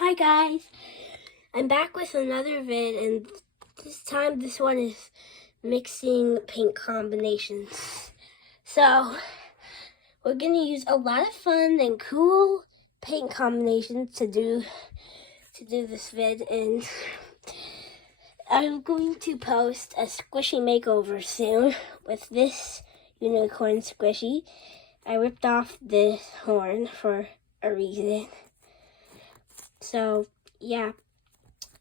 Hi guys, I'm back with another vid, and this time this one is mixing paint combinations. So we're gonna use a lot of fun and cool paint combinations to do this vid, and I'm going to post a squishy makeover soon with this unicorn squishy. I ripped off this horn for a reason. So yeah,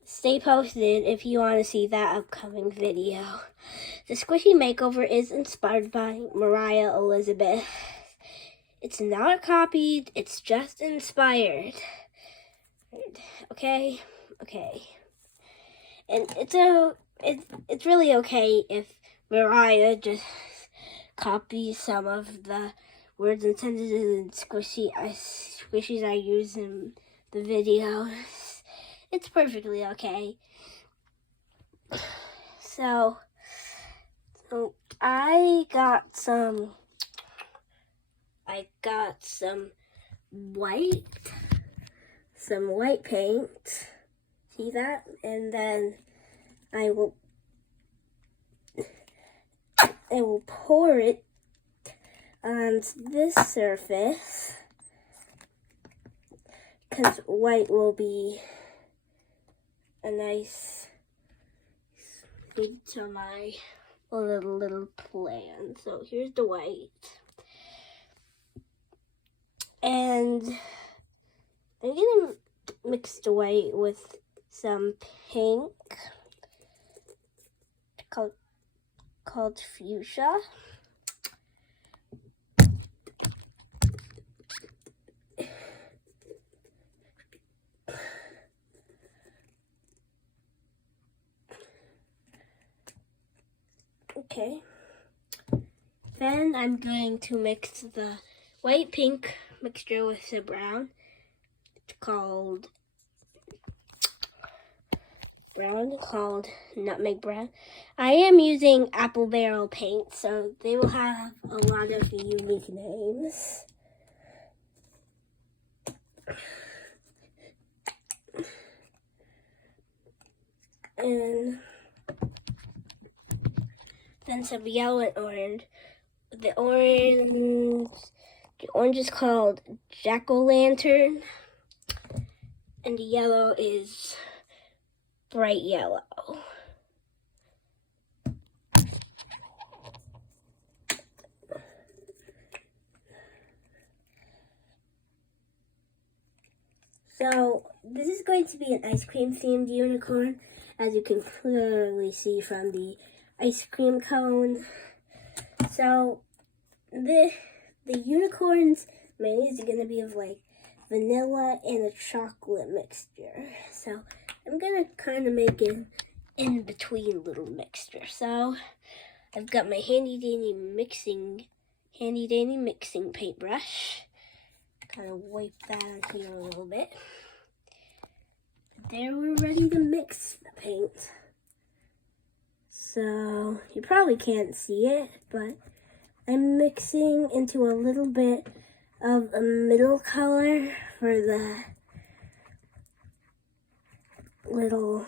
stay posted if you want to see that upcoming video. The squishy makeover is inspired by Moriah Elizabeth. It's not copied, it's just inspired. Okay. And it's really okay if Moriah just copies some of the words intended in squishies I use in the videos. It's perfectly okay. So I got some white paint. See that? And then I will pour it on this surface, because white will be a nice lead to my little plan. So here's the white, and I'm gonna mix the white with some pink called fuchsia. Okay. Then I'm going to mix the white pink mixture with the brown. It's called nutmeg brown. I am using apple barrel paint, so they will have a lot of unique names. And then some yellow and orange. The orange is called jack-o'-lantern, and the yellow is bright yellow. So this is going to be an ice cream themed unicorn, as you can clearly see from the ice cream cone. So the unicorn's maze is going to be of like vanilla and a chocolate mixture. So I'm going to kind of make an in-between little mixture. So I've got my handy dandy mixing paintbrush. Kind of wipe that on here a little bit. There, we're ready to mix the paint. So you probably can't see it, but I'm mixing into a little bit of a middle color for the little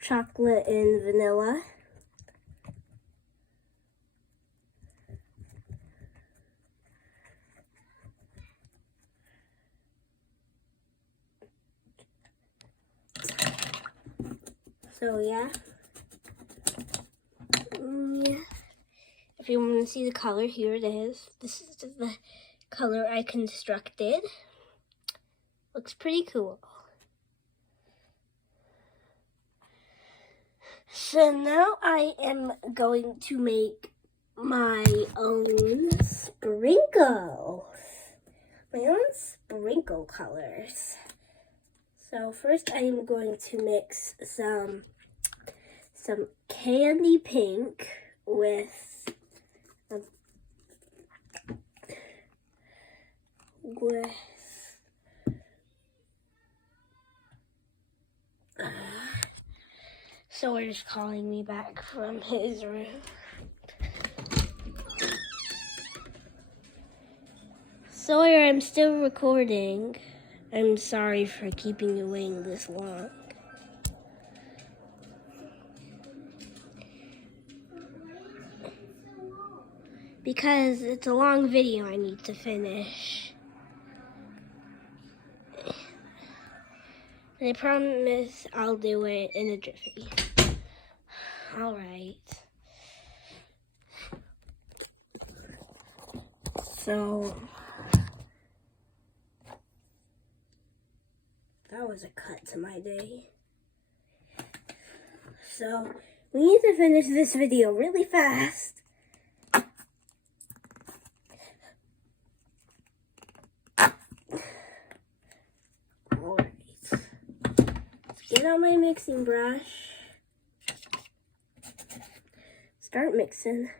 chocolate and vanilla. So yeah. If you want to see the color, here it is. This is the color I constructed. Looks pretty cool. So now I am going to make my own sprinkles. My own sprinkle colors. So first I am going to mix some candy pink with Sawyer's calling me back from his room. Sawyer, I'm still recording. I'm sorry for keeping you waiting this long. Because it's a long video I need to finish. And I promise I'll do it in a jiffy. Alright. So, that was a cut to my day. So, we need to finish this video really fast. Alright. Let's get out my mixing brush. Start mixing.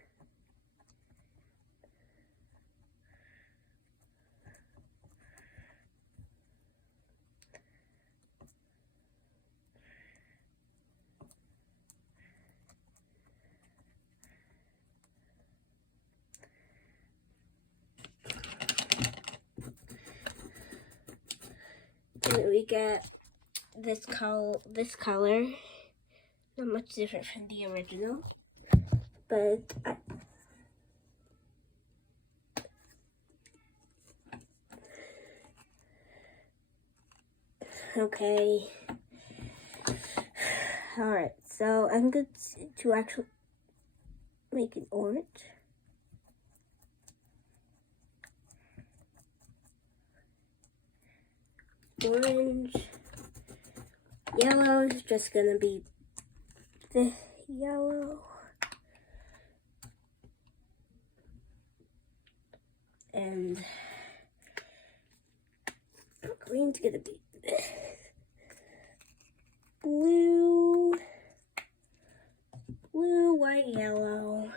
And we get this color, not much different from the original, but okay. Alright, so I'm good to actually make it orange. Orange. Yellow is just gonna be the yellow. And green's gonna be this. Blue, white, yellow.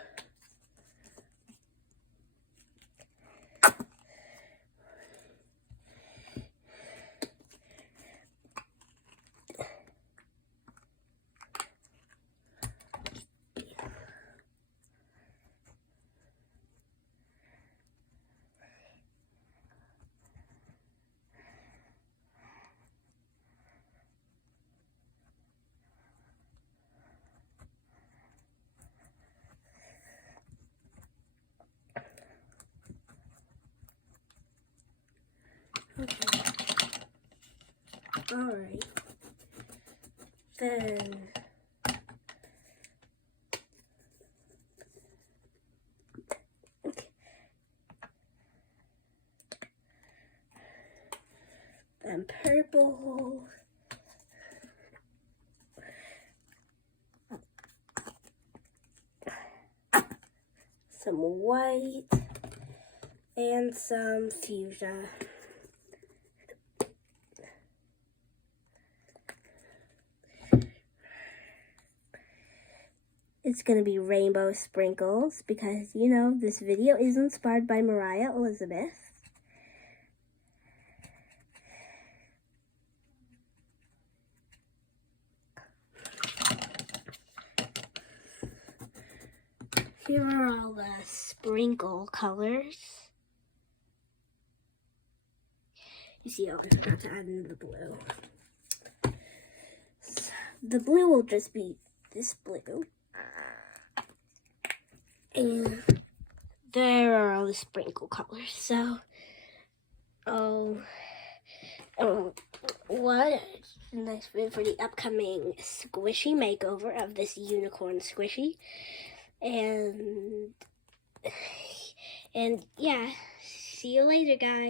Okay. Alright. Then okay. Then purple. Some white and some fuchsia. It's going to be rainbow sprinkles because, you know, this video is inspired by Moriah Elizabeth. Here are all the sprinkle colors. You see, I forgot to add in the blue. So the blue will just be this blue. And there are all the sprinkle colors. So, what a nice vid for the upcoming squishy makeover of this unicorn squishy. And yeah, see you later, guys.